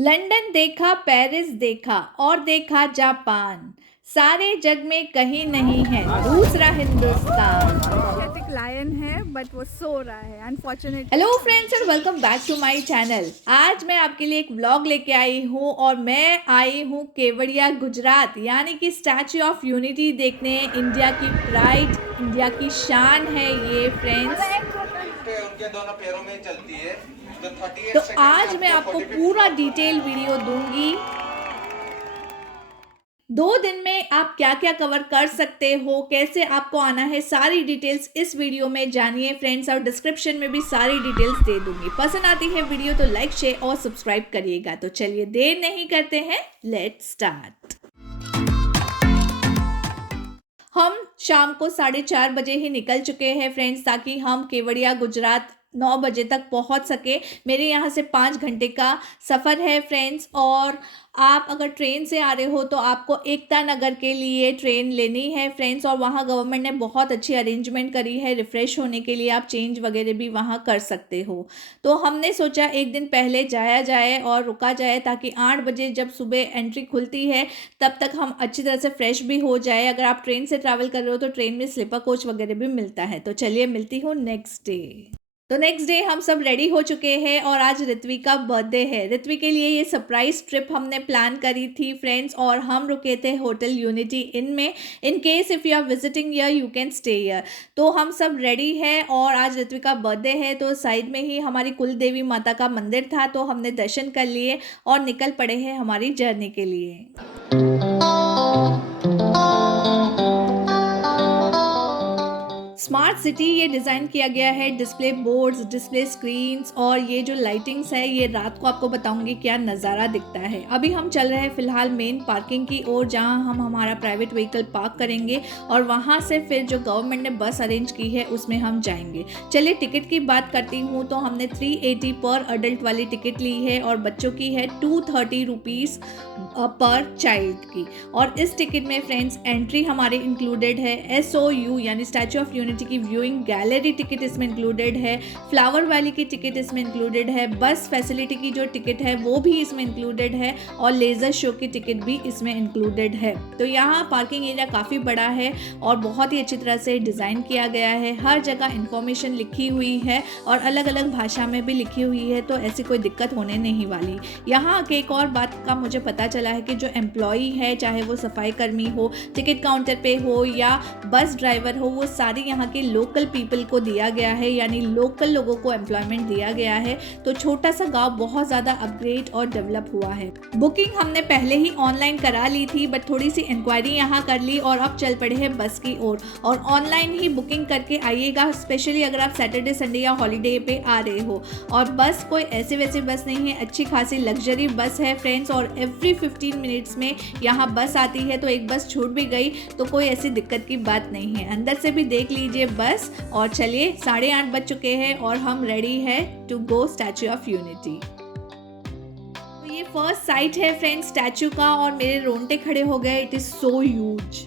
London देखा, Paris देखा और देखा जापान। सारे जग में कहीं नहीं है दूसरा हिंदुस्तान। एशियाटिक लायन है बट वो सो रहा है unfortunately. Hello friends and welcome back to my channel. आज मैं आपके लिए एक व्लॉग लेके आई हूँ और मैं आई हूँ केवड़िया गुजरात यानी कि स्टैच्यू ऑफ यूनिटी देखने। इंडिया की प्राइड, इंडिया की शान है ये फ्रेंड्स। उनके दोनों पैरों में चलती है। तो 38 तो सेकंड में आज मैं आपको 40 पूरा डिटेल वीडियो दूंगी। 2 दिन में आप क्या क्या कवर कर सकते हो, कैसे आपको आना है, सारी डिटेल्स इस वीडियो में जानिए फ्रेंड्स। और डिस्क्रिप्शन में भी सारी डिटेल्स दे दूंगी। पसंद आती है वीडियो तो लाइक, शेयर और सब्सक्राइब करिएगा। तो चलिए देर नहीं करते हैं, लेट्स स्टार्ट। हम शाम को 4:30 बजे ही निकल चुके हैं फ्रेंड्स, ताकि हम केवड़िया गुजरात 9 बजे तक पहुंच सके। मेरे यहाँ से 5 घंटे का सफ़र है फ्रेंड्स। और आप अगर ट्रेन से आ रहे हो तो आपको एकता नगर के लिए ट्रेन लेनी है फ्रेंड्स। और वहाँ गवर्नमेंट ने बहुत अच्छी अरेंजमेंट करी है, रिफ़्रेश होने के लिए आप चेंज वगैरह भी वहाँ कर सकते हो। तो हमने सोचा एक दिन पहले जाया जाए और रुका जाए, ताकि 8 बजे जब सुबह एंट्री खुलती है तब तक हम अच्छी तरह से फ्रेश भी हो जाए। अगर आप ट्रेन से ट्रैवल कर रहे हो तो ट्रेन में स्लीपर कोच वगैरह भी मिलता है। तो चलिए मिलती हूँ नेक्स्ट डे। तो नेक्स्ट डे हम सब रेडी हो चुके हैं और आज ऋत्वी का बर्थडे है। ऋत्वी के लिए ये सरप्राइज ट्रिप हमने प्लान करी थी फ्रेंड्स। और हम रुके थे होटल यूनिटी इन में। In case if you are visiting here you can stay here. तो हम सब रेडी हैं और आज ऋत्वी का बर्थडे है। तो साइड में ही हमारी कुल देवी माता का मंदिर था, तो हमने दर्शन कर लिए और निकल पड़े हैं हमारी जर्नी के लिए। स्मार्ट सिटी ये डिज़ाइन किया गया है। डिस्प्ले बोर्ड्स, डिस्प्ले स्क्रीन्स और ये जो लाइटिंग्स है, ये रात को आपको बताऊंगी क्या नज़ारा दिखता है। अभी हम चल रहे हैं फिलहाल मेन पार्किंग की ओर, जहां हम हमारा प्राइवेट व्हीकल पार्क करेंगे और वहां से फिर जो गवर्नमेंट ने बस अरेंज की है उसमें हम जाएंगे। चलिए टिकट की बात करती हूँ। तो हमने 380 पर अडल्ट वाली टिकट ली है और बच्चों की है 230 रुपीज़ पर चाइल्ड की। और इस टिकट में फ्रेंड्स एंट्री हमारे इंक्लूडेड है। SOU यानी स्टैच्यू ऑफ यूनिटी की व्यूइंग गैलरी टिकट इसमें इंक्लूडेड है। फ्लावर वैली की टिकट इसमें इंक्लूडेड है। बस फैसिलिटी की जो टिकट है वो भी इसमें इंक्लूडेड है और लेज़र शो की टिकट भी इसमें इंक्लूडेड है। तो यहाँ पार्किंग एरिया काफ़ी बड़ा है और बहुत ही अच्छी तरह से डिज़ाइन किया गया है। हर जगह इंफॉर्मेशन लिखी हुई है और अलग अलग भाषा में भी लिखी हुई है, तो ऐसी कोई दिक्कत होने नहीं वाली। यहाँ के एक और बात का मुझे पता चला है कि जो एम्प्लॉई है, चाहे वो सफाई कर्मी हो, टिकट काउंटर पे हो या बस ड्राइवर हो, वो सारी यहाँ के लोकल पीपल को दिया गया है, यानी लोकल लोगों को एम्प्लॉयमेंट दिया गया है। तो छोटा सा गांव बहुत ज़्यादा अपग्रेड और डेवलप हुआ है। बुकिंग हमने पहले ही ऑनलाइन करा ली थी, बट थोड़ी सी इंक्वायरी यहाँ कर ली और अब चल पड़े हैं बस की ओर। और ऑनलाइन ही बुकिंग करके आइएगा, स्पेशली अगर आप सैटरडे संडे या हॉलीडे पे आ रहे हो। और बस कोई ऐसे वैसे बस नहीं है, अच्छी खासी लग्जरी बस है फ्रेंड्स। और एवरी 15 मिनट्स में यहाँ बस आती है, तो एक बस छूट भी गई तो कोई ऐसी दिक्कत की बात नहीं है। अंदर से भी देख लीजिए बस। और चलिए 8:30 बज चुके हैं और हम रेडी है to go statue of unity. तो ये फर्स्ट साइट है फ्रेंड्स स्टैच्यू का और मेरे रोंगटे खड़े हो गए। It is so huge.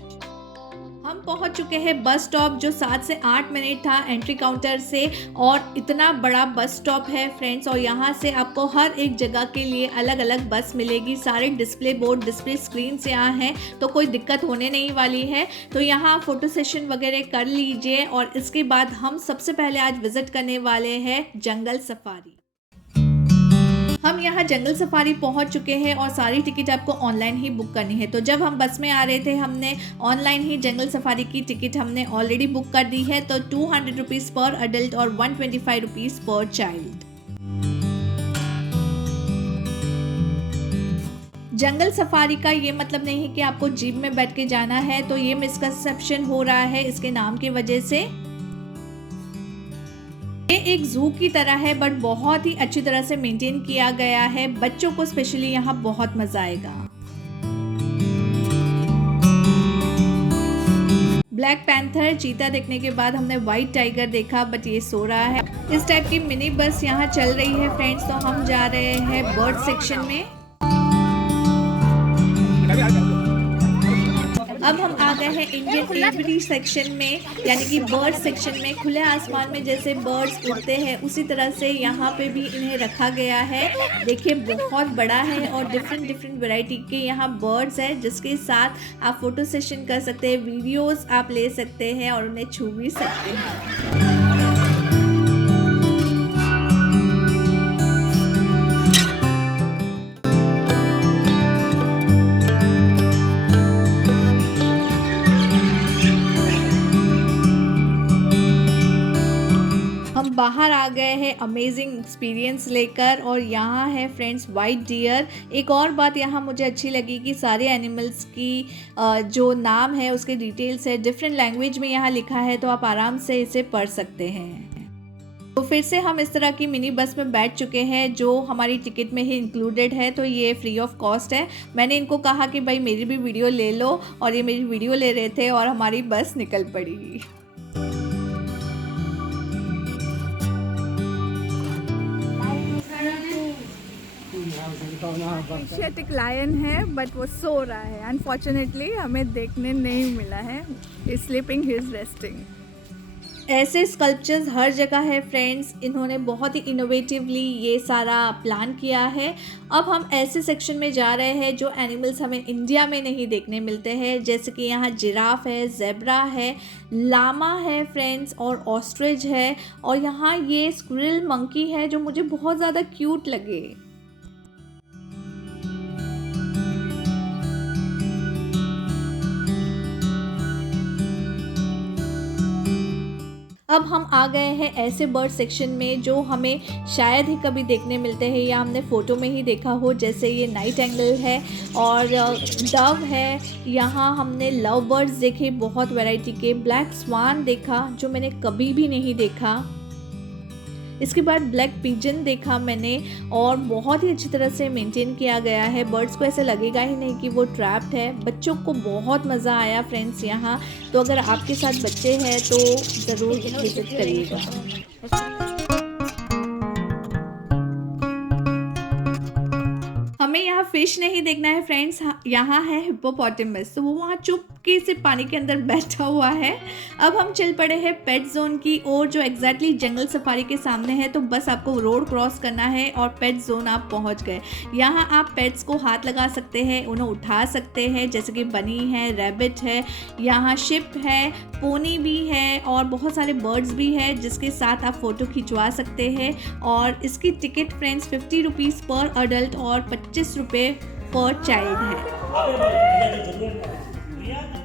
हम पहुंच चुके हैं बस स्टॉप, जो 7 से 8 मिनट था एंट्री काउंटर से। और इतना बड़ा बस स्टॉप है फ्रेंड्स। और यहाँ से आपको हर एक जगह के लिए अलग अलग बस मिलेगी। सारे डिस्प्ले बोर्ड, डिस्प्ले स्क्रीन से यहाँ हैं, तो कोई दिक्कत होने नहीं वाली है। तो यहाँ फोटो सेशन वगैरह कर लीजिए। और इसके बाद हम सबसे पहले आज विजिट करने वाले हैं जंगल सफारी। हम यहाँ जंगल सफारी पहुँच चुके हैं और सारी टिकट आपको ऑनलाइन ही बुक करनी है। तो जब हम बस में आ रहे थे हमने ऑनलाइन ही जंगल सफारी की टिकट हमने ऑलरेडी बुक कर दी है। तो 200 रुपीज़ पर अडल्ट और 125 रुपीज़ पर चाइल्ड। जंगल सफारी का ये मतलब नहीं है कि आपको जीप में बैठ के जाना है, तो ये मिसकंसेप्शन हो रहा है इसके नाम की वजह से। ये एक जू की तरह है, बट बहुत ही अच्छी तरह से मेंटेन किया गया है। बच्चों को स्पेशली यहाँ बहुत मजा आएगा। ब्लैक पैंथर, चीता देखने के बाद हमने व्हाइट टाइगर देखा, बट ये सो रहा है। इस टाइप की मिनी बस यहाँ चल रही है फ्रेंड्स। तो हम जा रहे हैं बर्ड सेक्शन में। अब हम आ गए हैं इंडियन एवियरी सेक्शन में, यानी कि बर्ड सेक्शन में। खुले आसमान में जैसे बर्ड्स उड़ते हैं उसी तरह से यहाँ पे भी इन्हें रखा गया है। देखिए बहुत बड़ा है और डिफरेंट डिफरेंट वैरायटी के यहाँ बर्ड्स हैं, जिसके साथ आप फोटो सेशन कर सकते हैं, वीडियोस आप ले सकते हैं और उन्हें छू भी सकते हैं। हम बाहर आ गए हैं अमेजिंग एक्सपीरियंस लेकर, और यहाँ है फ्रेंड्स वाइट डियर। एक और बात यहाँ मुझे अच्छी लगी कि सारे एनिमल्स की जो नाम है उसके डिटेल्स है डिफरेंट लैंग्वेज में यहाँ लिखा है, तो आप आराम से इसे पढ़ सकते हैं। तो फिर से हम इस तरह की मिनी बस में बैठ चुके हैं जो हमारी टिकट में ही इंक्लूडेड है, तो ये फ्री ऑफ कॉस्ट है। मैंने इनको कहा कि भाई मेरी भी वीडियो ले लो, और ये मेरी वीडियो ले रहे थे और हमारी बस निकल पड़ी। एशियाटिक लायन है बट वो सो रहा है, अनफॉर्चुनेटली हमें देखने नहीं मिला है। Sleeping, he is resting. ऐसे स्कल्पचर्स हर जगह है फ्रेंड्स, इन्होंने बहुत ही इनोवेटिवली ये सारा प्लान किया है। अब हम ऐसे सेक्शन में जा रहे हैं जो एनिमल्स हमें इंडिया में नहीं देखने मिलते हैं, जैसे कि यहाँ जिराफ है, ज़ेब्रा है, लामा है फ्रेंड्स, और ऑस्ट्रिच है, और यहाँ ये स्क्विरल मंकी है जो मुझे बहुत ज़्यादा क्यूट लगे। अब हम आ गए हैं ऐसे बर्ड सेक्शन में जो हमें शायद ही कभी देखने मिलते हैं या हमने फ़ोटो में ही देखा हो, जैसे ये नाइट एंगल है और डव है। यहाँ हमने लव बर्ड्स देखे बहुत वैरायटी के, ब्लैक स्वान देखा जो मैंने कभी भी नहीं देखा। इसके बाद ब्लैक पिजन देखा मैंने, और बहुत ही अच्छी तरह से मेंटेन किया गया है। बर्ड्स को ऐसे लगेगा ही नहीं कि वो ट्रैप्ड है। बच्चों को बहुत मज़ा आया फ्रेंड्स यहाँ, तो अगर आपके साथ बच्चे हैं तो ज़रूर विजिट करिएगा। हमें यहाँ फिश नहीं देखना है फ्रेंड्स, यहाँ है हिप्पोपोटेमस, तो वो वहाँ चुपके से पानी के अंदर बैठा हुआ है। अब हम चल पड़े हैं पेट जोन की ओर, जो एग्जैक्टली जंगल सफारी के सामने है। तो बस आपको रोड क्रॉस करना है और पेट जोन आप पहुँच गए। यहाँ आप पेट्स को हाथ लगा सकते हैं, उन्हें उठा सकते हैं, जैसे कि बनी है, रैबिट है, यहाँ शिप है, पोनी भी है, और बहुत सारे बर्ड्स भी है जिसके साथ आप फ़ोटो खिंचवा सकते हैं। और इसकी टिकट फ्रेंड्स 50 रुपीज़ पर अडल्ट और 25 रुपये पर चाइल्ड है।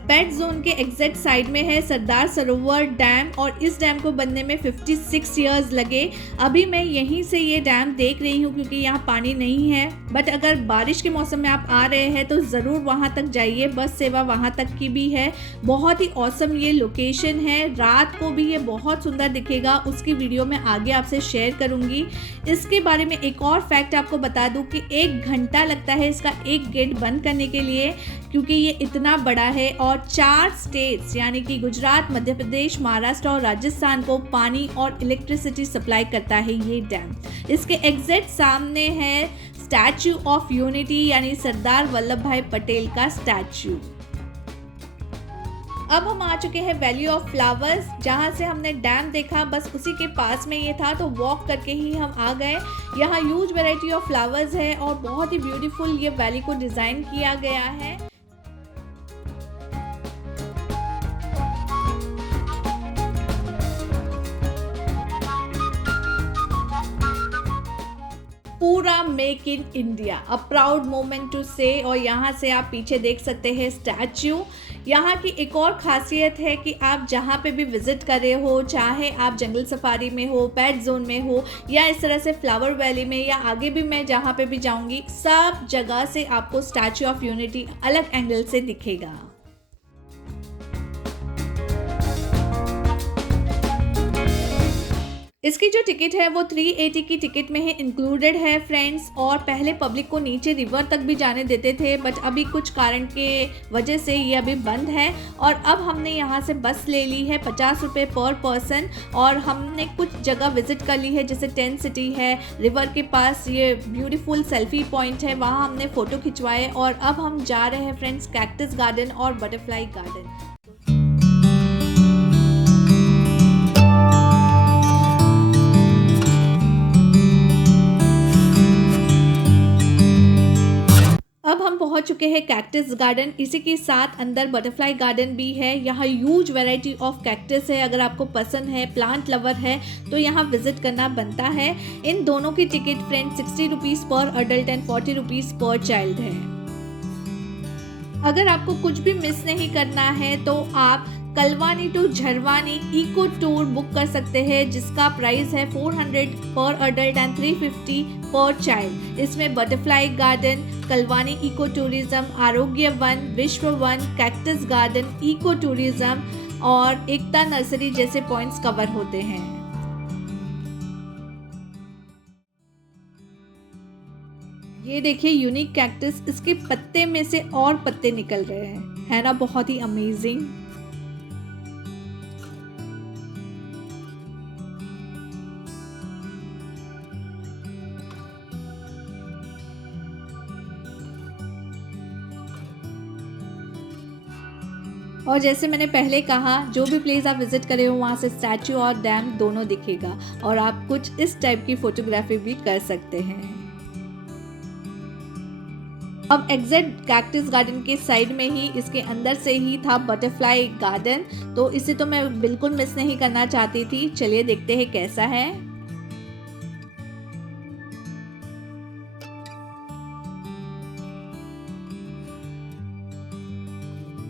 पेट जोन के एग्जैक्ट साइड में है सरदार सरोवर डैम, और इस डैम को बनने में 56 इयर्स लगे। अभी मैं यहीं से ये डैम देख रही हूँ क्योंकि यहाँ पानी नहीं है, बट अगर बारिश के मौसम में आप आ रहे हैं तो ज़रूर वहाँ तक जाइए, बस सेवा वहाँ तक की भी है। बहुत ही ऑसम ये लोकेशन है, रात को भी ये बहुत सुंदर दिखेगा, उसकी वीडियो मैं आगे आपसे शेयर करूँगी। इसके बारे में एक और फैक्ट आपको बता दूँ कि 1 घंटा लगता है इसका एक गेट बंद करने के लिए, क्योंकि ये इतना बड़ा है। और 4 स्टेट्स यानी कि गुजरात, मध्य प्रदेश, महाराष्ट्र और राजस्थान को पानी और इलेक्ट्रिसिटी सप्लाई करता है ये डैम। इसके एग्जैक्ट सामने है स्टैचू ऑफ यूनिटी, यानी सरदार वल्लभ भाई पटेल का स्टैचू। अब हम आ चुके हैं वैली ऑफ फ्लावर्स, जहाँ से हमने डैम देखा बस उसी के पास में ये था, तो वॉक करके ही हम आ गए। यहाँ ह्यूज वैरायटी ऑफ फ्लावर्स है और बहुत ही ब्यूटीफुल ये वैली को डिज़ाइन किया गया है। पूरा make in India, a proud moment to say. और यहाँ से आप पीछे देख सकते हैं स्टैचू। यहाँ की एक और खासियत है कि आप जहाँ पे भी विजिट कर रहे हो, चाहे आप जंगल सफारी में हो, पेट जोन में हो, या इस तरह से फ्लावर वैली में, या आगे भी मैं जहाँ पे भी जाऊँगी, सब जगह से आपको स्टैचू ऑफ यूनिटी अलग एंगल से दिखेगा। इसकी जो टिकट है वो 380 की टिकट में ही इंक्लूडेड है फ्रेंड्स। और पहले पब्लिक को नीचे रिवर तक भी जाने देते थे, बट अभी कुछ कारण के वजह से ये अभी बंद है। और अब हमने यहाँ से बस ले ली है 50 रुपये पर पर्सन, और हमने कुछ जगह विजिट कर ली है, जैसे टेंट सिटी है, रिवर के पास ये ब्यूटीफुल सेल्फी पॉइंट है, वहाँ हमने फ़ोटो खिंचवाए। और अब हम जा रहे हैं फ्रेंड्स कैक्टस गार्डन और बटरफ्लाई गार्डन। अब हम पहुंच चुके हैं कैक्टस गार्डन। इसी के साथ अंदर बटरफ्लाई गार्डन भी है। यहाँ ह्यूज वैरायटी ऑफ कैक्टस है। अगर आपको पसंद है, प्लांट लवर है, तो यहाँ विजिट करना बनता है। इन दोनों की टिकट फ्रेंड 60 रुपीज़ पर अडल्ट एंड 40 रुपीज़ पर चाइल्ड है। अगर आपको कुछ भी मिस नहीं करना है तो आप Kalwani to Jharwani eco tour book कर सकते हैं, जिसका प्राइस है 400 पर अडल्ट एंड 350 पर चाइल्ड। इसमें butterfly garden, Kalvani eco tourism, Arogya Van, Vishwa Van, cactus garden, eco tourism और एकता नर्सरी जैसे पॉइंट्स कवर होते हैं। ये देखिए यूनिक कैक्टस, इसके पत्ते में से और पत्ते निकल रहे हैं, है ना, बहुत ही अमेजिंग। और जैसे मैंने पहले कहा, जो भी प्लेस आप विजिट करे हो वहाँ से स्टैचू और डैम दोनों दिखेगा, और आप कुछ इस टाइप की फोटोग्राफी भी कर सकते हैं। अब एग्जैक्ट कैक्टस गार्डन के साइड में ही, इसके अंदर से ही था बटरफ्लाई गार्डन, तो इसे तो मैं बिल्कुल मिस नहीं करना चाहती थी। चलिए देखते हैं कैसा है।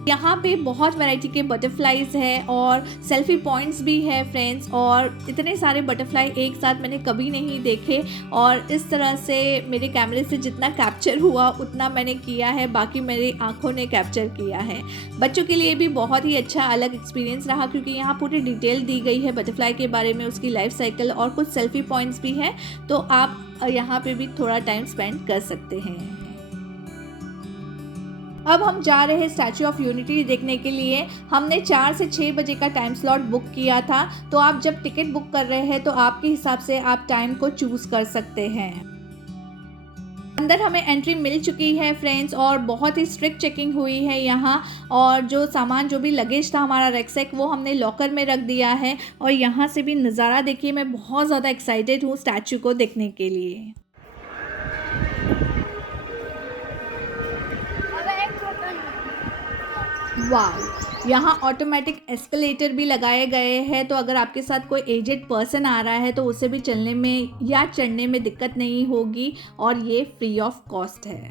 यहाँ पे बहुत वैरायटी के बटरफ्लाईज है और सेल्फी पॉइंट्स भी है फ्रेंड्स, और इतने सारे बटरफ्लाई एक साथ मैंने कभी नहीं देखे। और इस तरह से मेरे कैमरे से जितना कैप्चर हुआ उतना मैंने किया है, बाकी मेरी आंखों ने कैप्चर किया है। बच्चों के लिए भी बहुत ही अच्छा अलग एक्सपीरियंस रहा, क्योंकि यहाँ पूरी डिटेल दी गई है बटरफ्लाई के बारे में, उसकी लाइफ साइकिल, और कुछ सेल्फी पॉइंट्स भी हैं, तो आप यहाँ पे भी थोड़ा टाइम स्पेंड कर सकते हैं। अब हम जा रहे हैं स्टैचू ऑफ यूनिटी देखने के लिए। हमने 4 से 6 बजे का टाइम स्लॉट बुक किया था, तो आप जब टिकट बुक कर रहे हैं तो आपके हिसाब से आप टाइम को चूज कर सकते हैं। अंदर हमें एंट्री मिल चुकी है फ्रेंड्स, और बहुत ही स्ट्रिक्ट चेकिंग हुई है यहाँ। और जो सामान, जो भी लगेज था हमारा रैकसैक, वो हमने लॉकर में रख दिया है। और यहाँ से भी नज़ारा देखिए, मैं बहुत ज़्यादा एक्साइटेड हूँ स्टैचू को देखने के लिए। वाह, यहाँ ऑटोमेटिक एस्केलेटर भी लगाए गए हैं, तो अगर आपके साथ कोई एजेड पर्सन आ रहा है तो उसे भी चलने में या चढ़ने में दिक्कत नहीं होगी, और ये फ्री ऑफ कॉस्ट है।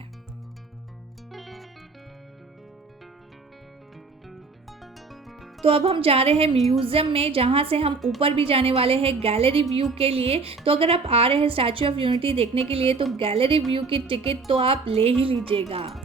तो अब हम जा रहे हैं म्यूज़ियम में, जहाँ से हम ऊपर भी जाने वाले हैं गैलरी व्यू के लिए। तो अगर आप आ रहे हैं स्टैचू ऑफ यूनिटी देखने के लिए, तो गैलरी व्यू की टिकट तो आप ले ही लीजिएगा।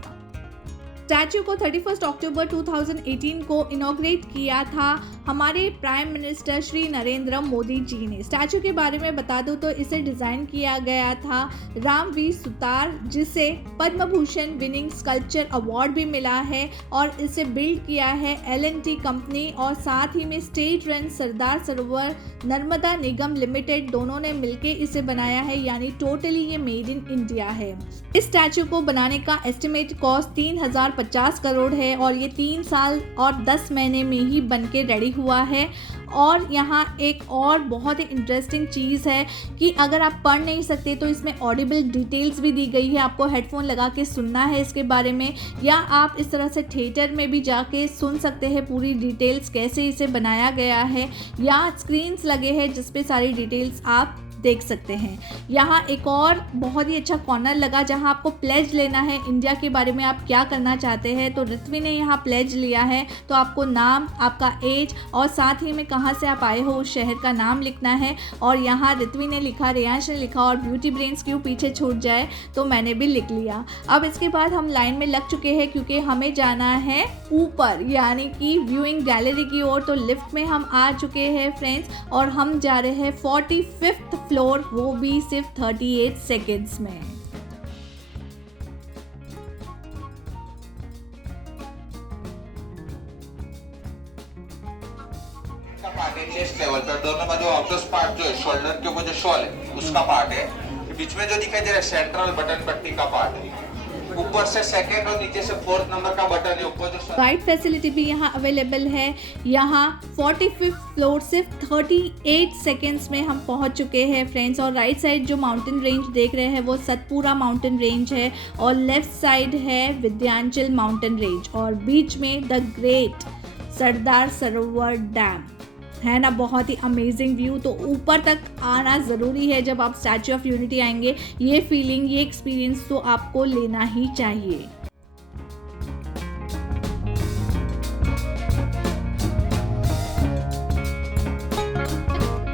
स्टैचू को 31 अक्टूबर 2018 को इनॉग्रेट किया था हमारे प्राइम मिनिस्टर श्री नरेंद्र मोदी जी ने। स्टैचू के बारे में बता दूं तो इसे डिज़ाइन किया गया था रामवीर सुतार, जिसे Padma Bhushan winning sculpture award भी मिला है, और इसे बिल्ड किया है L&T कंपनी, और साथ ही में स्टेट रन सरदार सरोवर नर्मदा निगम लिमिटेड, दोनों ने मिलकर इसे बनाया है, यानी टोटली ये मेड इन इंडिया है। इस स्टैचू को बनाने का एस्टिमेट कॉस्ट 3050 करोड़ है, और ये 3 साल और 10 महीने में ही बन के रेडी हुआ है। और यहाँ एक और बहुत ही इंटरेस्टिंग चीज़ है कि अगर आप पढ़ नहीं सकते तो इसमें ऑडिबल डिटेल्स भी दी गई है, आपको हेडफोन लगा के सुनना है इसके बारे में, या आप इस तरह से थिएटर में भी जाके सुन सकते हैं पूरी डिटेल्स कैसे इसे बनाया गया है, या स्क्रीन्स लगे हैं जिस पे सारी डिटेल्स आप देख सकते हैं। यहाँ एक और बहुत ही अच्छा कॉर्नर लगा जहाँ आपको प्लेज लेना है इंडिया के बारे में, आप क्या करना चाहते हैं। तो ऋत्वी ने यहाँ प्लेज लिया है, तो आपको नाम, आपका एज और साथ ही में कहाँ से आप आए हो उस शहर का नाम लिखना है। और यहाँ ऋत्वी ने लिखा, रेयांश ने लिखा और ब्यूटी ब्रेन्स क्यों पीछे छूट जाए, तो मैंने भी लिख लिया। अब इसके बाद हम लाइन में लग चुके हैं क्योंकि हमें जाना है ऊपर यानी कि व्यूइंग गैलरी की ओर। तो लिफ्ट में हम आ चुके हैं फ्रेंड्स और हम जा रहे हैं 45th फ्लोर, वो भी सिर्फ 38 सेकेंड्स में। पार्ट है चेस्ट लेवल पर, दोनों का जो आउटर्स पार्ट जो है शोल्डर के ऊपर जो शॉल है उसका पार्ट है। बीच में जो दिखाई दे रहा है सेंट्रल बटन पट्टी का पार्ट है। ऊपर से सेकंड और नीचे से 4th नंबर का बटन है ऊपर जो। गाइड फैसिलिटी भी यहाँ अवेलेबल है। यहाँ 45th फ्लोर सिर्फ 38 सेकेंड्स में हम पहुँच चुके हैं फ्रेंड्स। और राइट साइड जो माउंटेन रेंज देख रहे हैं वो सतपुरा माउंटेन रेंज है और लेफ्ट साइड है विंध्याचल माउंटेन रेंज और बीच में the great Sardar Sarovar dam है ना। बहुत ही अमेजिंग व्यू। तो ऊपर तक आना ज़रूरी है। जब आप स्टैच्यू ऑफ यूनिटी आएंगे ये फीलिंग, ये एक्सपीरियंस तो आपको लेना ही चाहिए।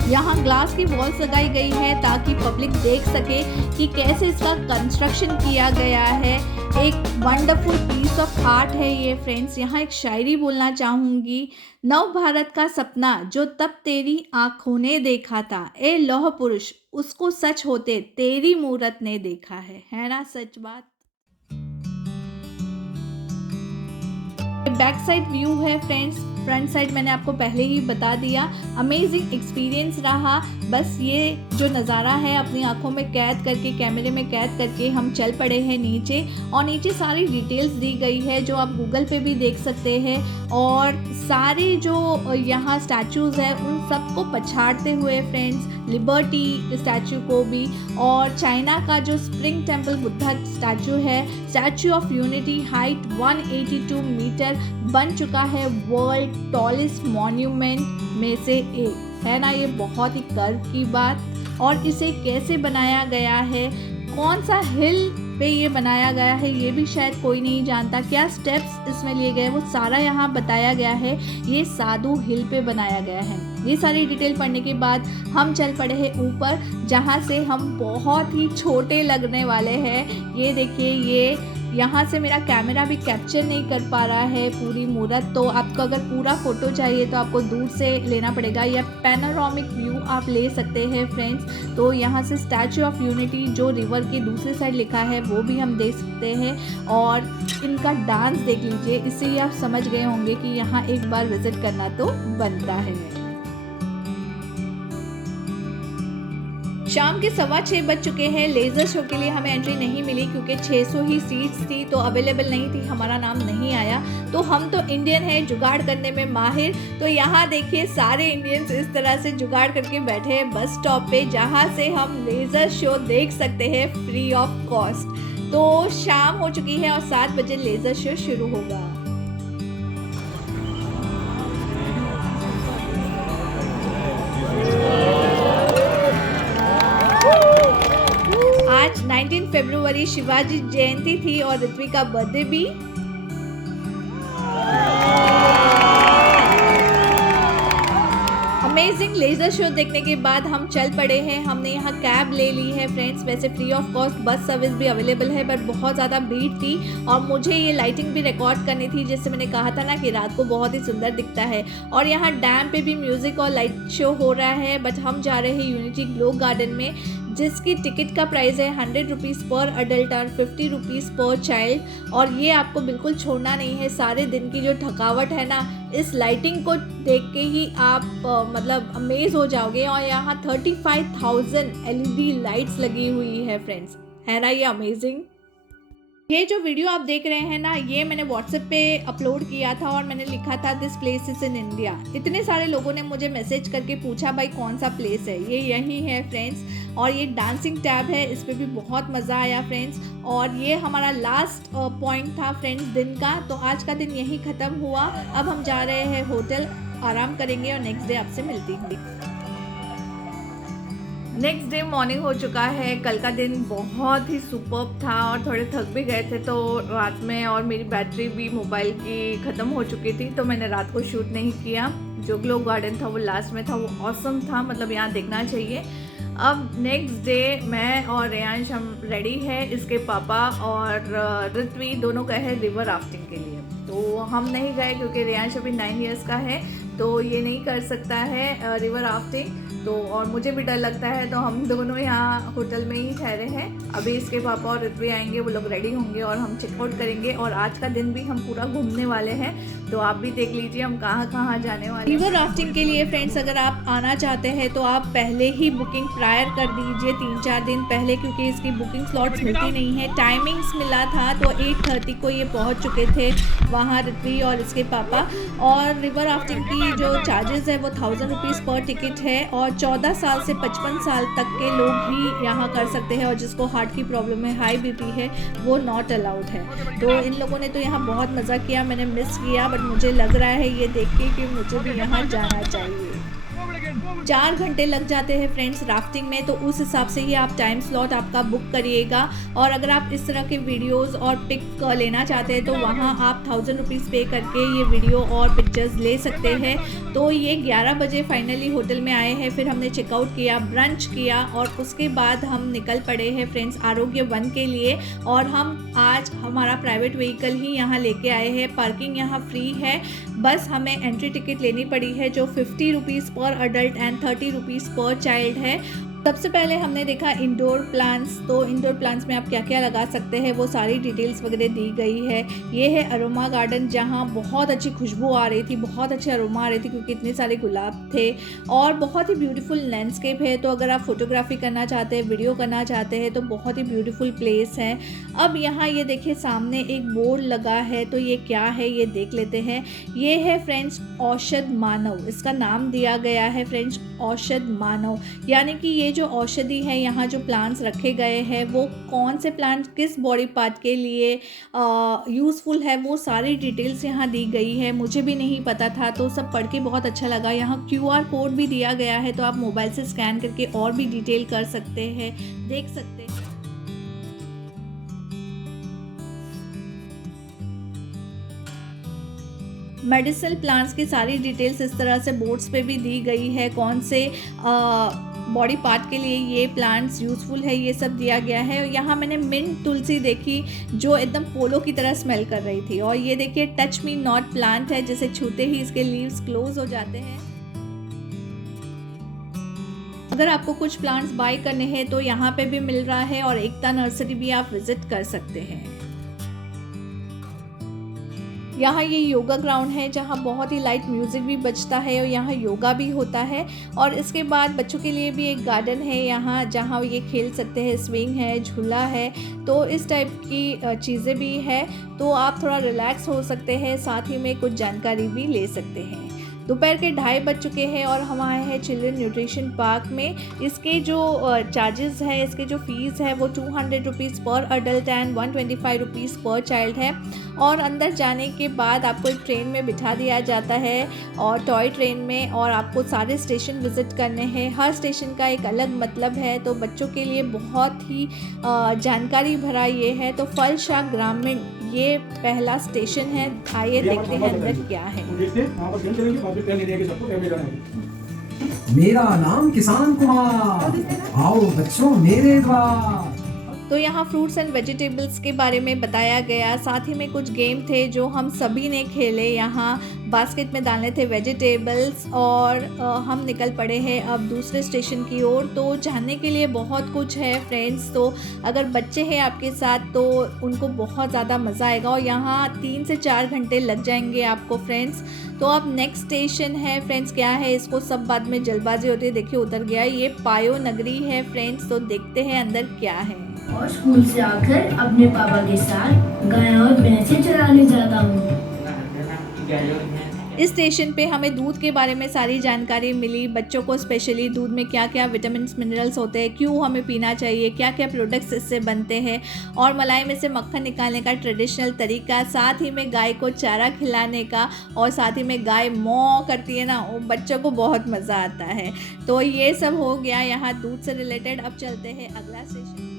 यहाँ ग्लास की वॉल्स लगाई गई है ताकि पब्लिक देख सके कि कैसे इसका कंस्ट्रक्शन किया गया है। एक वंडरफुल पीस ऑफ आर्ट है ये फ्रेंड्स। यहाँ एक शायरी बोलना चाहूँगी। नव भारत का सपना जो तब तेरी आँखों ने देखा था, ए लौह पुरुष उसको सच होते तेरी मूरत ने देखा है ना सच बात। बैक साइड व्यू है फ्रेंड्स, फ्रंट साइड मैंने आपको पहले ही बता दिया। अमेजिंग एक्सपीरियंस रहा। बस ये जो नज़ारा है अपनी आंखों में कैद करके, कैमरे में कैद करके हम चल पड़े हैं नीचे। और नीचे सारी डिटेल्स दी गई है जो आप गूगल पे भी देख सकते हैं। और सारे जो यहाँ स्टैचूज़ है उन सबको पछाड़ते हुए फ्रेंड्स, लिबर्टी स्टैचू को भी, और चाइना का जो स्प्रिंग टेम्पल बुद्धा स्टैचू है, statue of unity height 182 metre बन चुका है वर्ल्ड टॉलेस्ट मॉन्यूमेंट में से एक है ना। ये बहुत ही गर्व की बात। और इसे कैसे बनाया गया है, कौन सा हिल पे ये बनाया गया है ये भी शायद कोई नहीं जानता। क्या स्टेप्स इसमें लिए गए वो सारा यहाँ बताया गया है। ये साधु हिल पे बनाया गया है। ये सारी डिटेल पढ़ने के बाद हम चल पड़े हैं ऊपर, जहाँ से हम बहुत ही छोटे लगने वाले हैं। ये देखिए, ये यहाँ से मेरा कैमरा भी कैप्चर नहीं कर पा रहा है पूरी मूरत। तो आपको अगर पूरा फ़ोटो चाहिए तो आपको दूर से लेना पड़ेगा, या पैनोरामिक व्यू आप ले सकते हैं फ्रेंड्स। तो यहाँ से स्टैचू ऑफ यूनिटी जो रिवर के दूसरे साइड लिखा है वो भी हम देख सकते हैं। और इनका डांस देख लीजिए, इससे ही आप समझ गए होंगे कि यहाँ एक बार विज़िट करना तो बनता है। शाम के 6:15 बज चुके हैं। लेज़र शो के लिए हमें एंट्री नहीं मिली क्योंकि 600 ही सीट्स थी तो अवेलेबल नहीं थी, हमारा नाम नहीं आया। तो हम तो इंडियन हैं, जुगाड़ करने में माहिर। तो यहाँ देखिए सारे इंडियंस इस तरह से जुगाड़ करके बैठे हैं बस स्टॉप पे, जहाँ से हम लेज़र शो देख सकते हैं फ्री ऑफ कॉस्ट। तो शाम हो चुकी है और 7 बजे लेज़र शो शुरू होगा। आज 19 फरवरी शिवाजी जयंती थी और ऋत्वी का बर्थडे भी। अमेजिंग लेज़र शो देखने के बाद हम चल पड़े हैं। हमने यहाँ कैब ले ली है फ्रेंड्स। वैसे free of cost bus service भी अवेलेबल है, बट बहुत ज़्यादा भीड़ थी और मुझे ये लाइटिंग भी रिकॉर्ड करनी थी, जैसे मैंने कहा था ना कि रात को बहुत ही सुंदर दिखता है। और यहाँ डैम पे भी म्यूज़िक और लाइट शो हो रहा है। बट हम जा रहे हैं यूनिटी ग्लो गार्डन में, जिसकी टिकट का प्राइस है 100 रुपीज़ पर अडल्ट और 50 रुपीज़ पर चाइल्ड। और ये आपको बिल्कुल छोड़ना नहीं है। सारे दिन की जो थकावट है ना, इस लाइटिंग को देख के ही आप मतलब अमेज हो जाओगे। और यहाँ 35,000 LED लाइट्स लगी हुई है फ्रेंड्स, है ना ये अमेजिंग। ये जो वीडियो आप देख रहे हैं ना, ये मैंने व्हाट्सएप पे अपलोड किया था और मैंने लिखा था this place is in India. इतने सारे लोगों ने मुझे मैसेज करके पूछा भाई कौन सा प्लेस है, ये यही है फ्रेंड्स। और ये डांसिंग टैब है, इस पर भी बहुत मज़ा आया फ्रेंड्स। और ये हमारा लास्ट पॉइंट था फ्रेंड्स दिन का। तो आज का दिन यही ख़त्म हुआ। अब हम जा रहे हैं होटल, आराम करेंगे और नेक्स्ट डे आपसे मिलती हूँ। नेक्स्ट डे मॉर्निंग हो चुका है। कल का दिन बहुत ही सुपर्ब था और थोड़े थक भी गए थे, तो रात में और मेरी बैटरी भी मोबाइल की ख़त्म हो चुकी थी, तो मैंने रात को शूट नहीं किया। जो ग्लो गार्डन था वो लास्ट में था, वो ऑसम था, मतलब यहाँ देखना चाहिए। अब नेक्स्ट डे मैं और रेयांश हम रेडी है, इसके पापा और ऋत्वी दोनों गए हैं रिवर राफ्टिंग के लिए। तो हम नहीं गए क्योंकि रेयांश अभी 9 इयर्स का है, तो ये नहीं कर सकता है रिवर राफ्टिंग, तो और मुझे भी डर लगता है, तो हम दोनों यहाँ होटल में ही ठहरे हैं। अभी इसके पापा और ऋत्वी आएंगे, वो लोग रेडी होंगे और हम चेकआउट करेंगे। और आज का दिन भी हम पूरा घूमने वाले हैं, तो आप भी देख लीजिए हम कहाँ कहाँ जाने वाले हैं। रिवर राफ्टिंग के लिए फ्रेंड्स अगर आप आना चाहते हैं तो आप पहले ही बुकिंग प्रायर कर दीजिए, 3-4 दिन पहले, क्योंकि इसकी बुकिंग स्लॉट्स मिलती नहीं है। टाइमिंग्स मिला था तो 8:30 को ये पहुँच चुके थे वहाँ, ऋत्वी और इसके पापा। और रिवर राफ्टिंग की जो चार्जेस है वो 1000 रुपीज़ पर टिकट है, और 14 साल से 55 साल तक के लोग ही यहाँ कर सकते हैं, और जिसको हार्ट की प्रॉब्लम है, हाई बीपी है, वो नॉट अलाउड है। तो इन लोगों ने तो यहाँ बहुत मज़ा किया, मैंने मिस किया, बट मुझे लग रहा है ये देख के कि मुझे भी यहाँ जाना चाहिए। 4 घंटे लग जाते हैं फ्रेंड्स राफ्टिंग में, तो उस हिसाब से ही आप टाइम स्लॉट आपका बुक करिएगा। और अगर आप इस तरह के वीडियोस और पिक लेना चाहते हैं तो वहाँ आप 1000 रुपीज़ पे करके ये वीडियो और पिक्चर्स ले सकते हैं। तो ये 11 बजे फाइनली होटल में आए हैं, फिर हमने चेकआउट किया, ब्रंच किया, और उसके बाद हम निकल पड़े हैं फ्रेंड्स आरोग्य वन के लिए। और हम आज हमारा प्राइवेट व्हीकल ही यहाँ लेके आए हैं। पार्किंग यहाँ फ्री है, बस हमें एंट्री टिकट लेनी पड़ी है जो 50 रुपीज़ पर अडल्ट एंड 30 रुपीज़ पर चाइल्ड है। सबसे पहले हमने देखा इंडोर प्लांट्स, तो इंडोर प्लांट्स में आप क्या क्या लगा सकते हैं वो सारी डिटेल्स वगैरह दी गई है। ये है अरोमा गार्डन, जहाँ बहुत अच्छी खुशबू आ रही थी, बहुत अच्छे अरोमा आ रही थी क्योंकि इतने सारे गुलाब थे, और बहुत ही ब्यूटीफुल लैंडस्केप है। तो अगर आप फोटोग्राफी करना चाहते हैं, वीडियो करना चाहते हैं, तो बहुत ही ब्यूटीफुल प्लेस है। अब यहाँ ये देखिए सामने एक बोर्ड लगा है, तो ये क्या है ये देख लेते हैं। ये है फ्रेंड्स औषध मानव, इसका नाम दिया गया है फ्रेंड्स औषध मानव, यानी कि ये जो औषधि है, यहाँ जो प्लांट्स रखे गए हैं वो कौन से प्लांट्स किस बॉडी पार्ट के लिए यूज़फुल है, वो सारी डिटेल्स यहाँ दी गई है। मुझे भी नहीं पता था, तो सब पढ़ के बहुत अच्छा लगा। यहाँ QR कोड भी दिया गया है, तो आप मोबाइल से स्कैन करके और भी डिटेल कर सकते हैं, देख सकते हैं। मेडिसिनल प्लांट्स की सारी डिटेल्स इस तरह से बोर्ड्स पे भी दी गई है, कौन से बॉडी पार्ट के लिए ये प्लांट्स यूज़फुल है, ये सब दिया गया है। यहाँ मैंने मिंट तुलसी देखी जो एकदम पोलो की तरह स्मेल कर रही थी, और ये देखिए टच मी नॉट प्लांट है, जिसे छूते ही इसके लीव्स क्लोज हो जाते हैं। अगर आपको कुछ प्लांट्स बाय करने हैं तो यहाँ पे भी मिल रहा है, और एकता नर्सरी भी आप विजिट कर सकते हैं। यहाँ ये योगा ग्राउंड है जहाँ बहुत ही लाइट म्यूज़िक भी बजता है और यहाँ योगा भी होता है। और इसके बाद बच्चों के लिए भी एक गार्डन है यहाँ, जहाँ ये खेल सकते हैं, स्विंग है, झूला है, तो इस टाइप की चीज़ें भी है, तो आप थोड़ा रिलैक्स हो सकते हैं, साथ ही में कुछ जानकारी भी ले सकते हैं। दोपहर के 2:30 बज चुके हैं और हम आए हैं चिल्ड्रन न्यूट्रिशन पार्क में। इसके जो चार्जेस है, इसके जो फ़ीस है वो 200 रुपीज़ पर अडल्ट एंड 125 रुपीज़ पर चाइल्ड है। और अंदर जाने के बाद आपको एक ट्रेन में बिठा दिया जाता है, और टॉय ट्रेन में, और आपको सारे स्टेशन विज़िट करने हैं। हर स्टेशन का एक अलग मतलब है, तो बच्चों के लिए बहुत ही जानकारी भरा ये है। तो फलशाह ग्रामीण ये पहला स्टेशन है, आइए देखते हैं अंदर क्या है। मेरा नाम किसान कुमार, आओ बच्चों मेरे द्वार। तो यहाँ फ्रूट्स एंड वेजिटेबल्स के बारे में बताया गया, साथ ही में कुछ गेम थे जो हम सभी ने खेले। यहाँ बास्केट में डालने थे वेजिटेबल्स, और हम निकल पड़े हैं अब दूसरे स्टेशन की ओर। तो जानने के लिए बहुत कुछ है फ्रेंड्स, तो अगर बच्चे हैं आपके साथ तो उनको बहुत ज़्यादा मज़ा आएगा। और यहाँ 3 से 4 घंटे लग जाएंगे आपको फ्रेंड्स। तो अब नेक्स्ट स्टेशन है फ्रेंड्स, क्या है इसको सब बाद में जल्दबाजी होती है, देखिए उतर गया, ये पायो नगरी है फ्रेंड्स। तो देखते हैं अंदर क्या है। और स्कूल से आकर अपने पापा के साथ गाय और भैंसें चराने जाता हूँ। इस स्टेशन पे हमें दूध के बारे में सारी जानकारी मिली, बच्चों को स्पेशली दूध में क्या क्या विटामिन मिनरल्स होते हैं, क्यों हमें पीना चाहिए, क्या क्या प्रोडक्ट्स इससे बनते हैं, और मलाई में से मक्खन निकालने का ट्रेडिशनल तरीका, साथ ही में गाय को चारा खिलाने का, और साथ ही में गाय मौ करती है ना, वो बच्चों को बहुत मज़ा आता है। तो ये सब हो गया यहाँ दूध से रिलेटेड। अब चलते हैं अगला स्टेशन।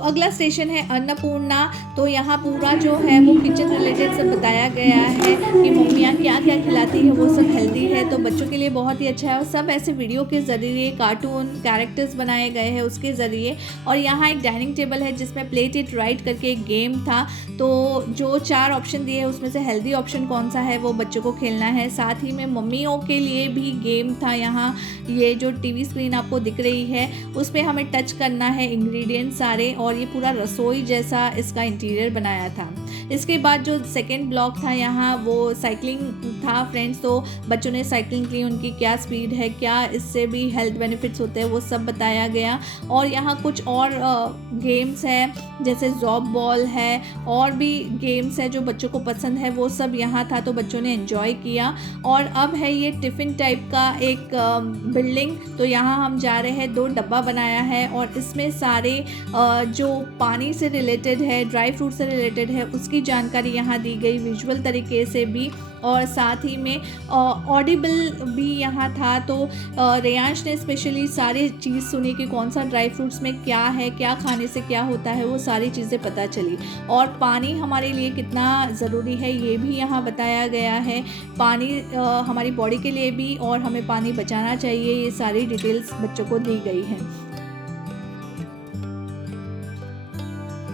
अगला स्टेशन है अन्नपूर्णा। तो यहाँ पूरा जो है वो किचन रिलेटेड सब बताया गया है कि मम्मियाँ क्या क्या खिलाती है, वो सब हेल्दी है, तो बच्चों के लिए बहुत ही अच्छा है। और सब ऐसे वीडियो के ज़रिए कार्टून कैरेक्टर्स बनाए गए हैं उसके ज़रिए। और यहाँ एक डाइनिंग टेबल है जिसमें प्लेट इट राइट करके एक गेम था, तो जो 4 ऑप्शन दिए हैं उसमें से हेल्दी ऑप्शन कौन सा है वो बच्चों को खेलना है। साथ ही में मम्मियों के लिए भी गेम था यहाँ, ये जो टीवी स्क्रीन आपको दिख रही है उस पर हमें टच करना है इंग्रेडिएंट्स सारे, और ये पूरा रसोई जैसा इसका इंटीरियर बनाया था। इसके बाद जो सेकंड ब्लॉक था यहाँ वो साइकिलिंग था फ्रेंड्स, तो बच्चों ने साइकिलिंग की, उनकी क्या स्पीड है, क्या इससे भी हेल्थ बेनिफिट्स होते हैं वो सब बताया गया। और यहाँ कुछ और गेम्स है जैसे जॉब बॉल है, और भी गेम्स है जो बच्चों को पसंद है वो सब यहाँ था, तो बच्चों ने एंजॉय किया। और अब है ये टिफ़िन टाइप का एक बिल्डिंग, तो यहाँ हम जा रहे हैं, 2 डब्बा बनाया है और इसमें सारे जो पानी से रिलेटेड है, ड्राई फ्रूट से रिलेटेड है, उसकी जानकारी यहाँ दी गई विजुअल तरीके से भी, और साथ ही में ऑडिबल भी यहाँ था। तो रेयांश ने स्पेशली सारी चीज़ सुनी कि कौन सा ड्राई फ्रूट्स में क्या है, क्या खाने से क्या होता है, वो सारी चीज़ें पता चली। और पानी हमारे लिए कितना ज़रूरी है ये भी यहाँ बताया गया है, पानी हमारी बॉडी के लिए भी, और हमें पानी बचाना चाहिए, ये सारी डिटेल्स बच्चों को दी गई है।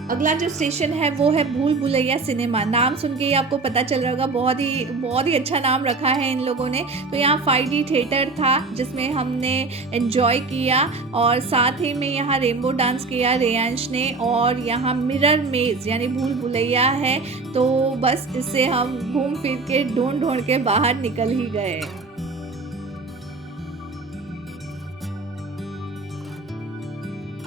अगला जो स्टेशन है वो है भूल भुलैया सिनेमा। नाम सुन के ही आपको पता चल रहा होगा, बहुत ही अच्छा नाम रखा है इन लोगों ने। तो यहाँ 5D थिएटर था जिसमें हमने एंजॉय किया, और साथ ही में यहाँ रेनबो डांस किया रेयांश ने, और यहाँ मिरर मेज यानी भूल भुलैया है, तो बस इससे हम घूम फिर के ढूंढ के बाहर निकल ही गए।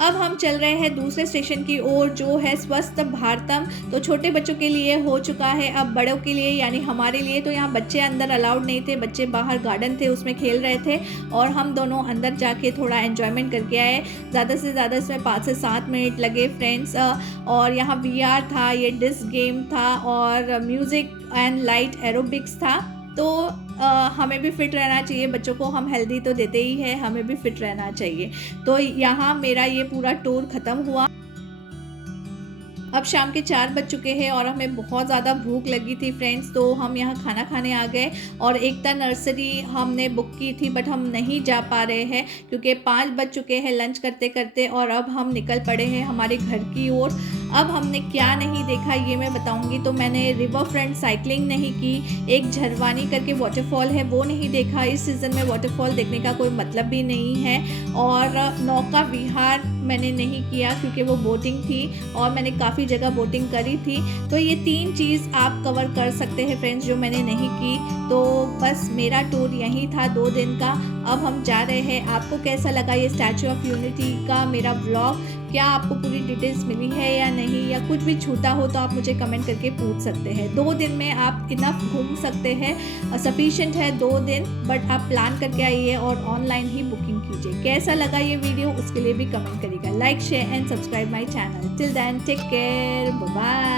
अब हम चल रहे हैं दूसरे स्टेशन की ओर जो है स्वस्थ भारतम। तो छोटे बच्चों के लिए हो चुका है, अब बड़ों के लिए यानी हमारे लिए। तो यहाँ बच्चे अंदर अलाउड नहीं थे, बच्चे बाहर गार्डन थे उसमें खेल रहे थे, और हम दोनों अंदर जाके थोड़ा एंजॉयमेंट करके आए। ज़्यादा से ज़्यादा इसमें 5 से 7 मिनट लगे फ्रेंड्स। और यहाँ VR था, ये डिस्क गेम था, और म्यूज़िक एंड लाइट एरोबिक्स था। तो हमें भी फिट रहना चाहिए, बच्चों को हम हेल्दी तो देते ही हैं, हमें भी फिट रहना चाहिए। तो यहाँ मेरा ये पूरा टूर ख़त्म हुआ। अब शाम के 4 बज चुके हैं और हमें बहुत ज़्यादा भूख लगी थी फ्रेंड्स, तो हम यहाँ खाना खाने आ गए। और एकता नर्सरी हमने बुक की थी बट हम नहीं जा पा रहे हैं क्योंकि 5 बज चुके हैं लंच करते करते, और अब हम निकल पड़े हैं हमारे घर की ओर। अब हमने क्या नहीं देखा ये मैं बताऊंगी। तो मैंने रिवर फ्रंट साइकिलिंग नहीं की, एक झरवानी करके वाटरफॉल है वो नहीं देखा, इस सीज़न में वाटरफॉल देखने का कोई मतलब भी नहीं है। और नौका विहार मैंने नहीं किया क्योंकि वो बोटिंग थी और मैंने काफ़ी जगह बोटिंग करी थी। तो ये 3 चीज़ आप कवर कर सकते हैं फ्रेंड्स जो मैंने नहीं की। तो बस मेरा टूर यही था 2 दिन का। अब हम जा रहे हैं। आपको कैसा लगा ये स्टैचू ऑफ यूनिटी का मेरा व्लॉग? क्या आपको पूरी डिटेल्स मिली है या नहीं, या कुछ भी छूटा हो तो आप मुझे कमेंट करके पूछ सकते हैं। 2 दिन में आप इनफ घूम सकते हैं, सफिशिएंट है 2 दिन, बट आप प्लान करके आइए और ऑनलाइन ही बुकिंग कीजिए। कैसा लगा ये वीडियो उसके लिए भी कमेंट करिएगा। Like share and subscribe my channel. Till then take care, bye bye.